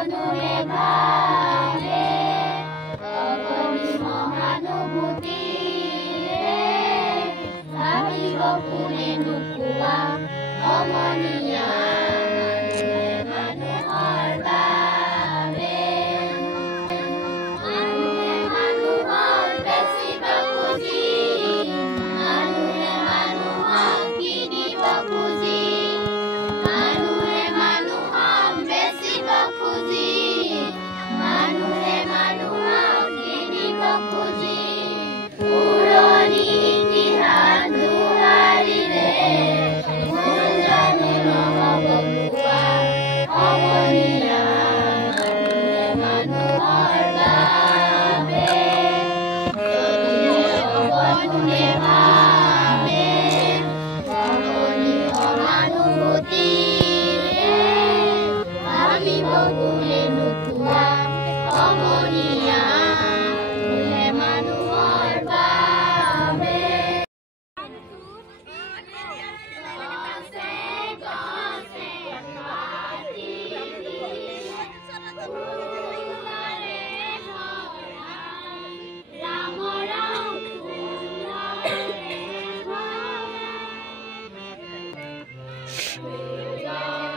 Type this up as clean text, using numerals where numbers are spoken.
মনুৰে ভাবে অগণি মহানুভূতিৰে ভাবিব কোনে নোপোৱা অমনীয়া মানুহে মানুহৰ বাবে মানুহে মানুহক বেচিব খুজি মানুহে মানুহক কিনিব খুজি মানুহে মানুহক বেচিব খুজি মানুহে মানুহক কিনিব খুজি পুৰণি ইতিহাস দুৱাৰিৰে ভুল জানি নহ'ব পোৱা অমনীয়া মানুহে মানুহৰ বাবে যদিহে অগণে ভাবে অগণি সহানুভূতিৰে ভাবিব কোনে নোপোৱা অমনীয়া মানুহে মানুহৰ বাবে গছে গছে পাতি ফুলেৰে ভৰা ৰাম ৰাম ফুলেৰে ভৰা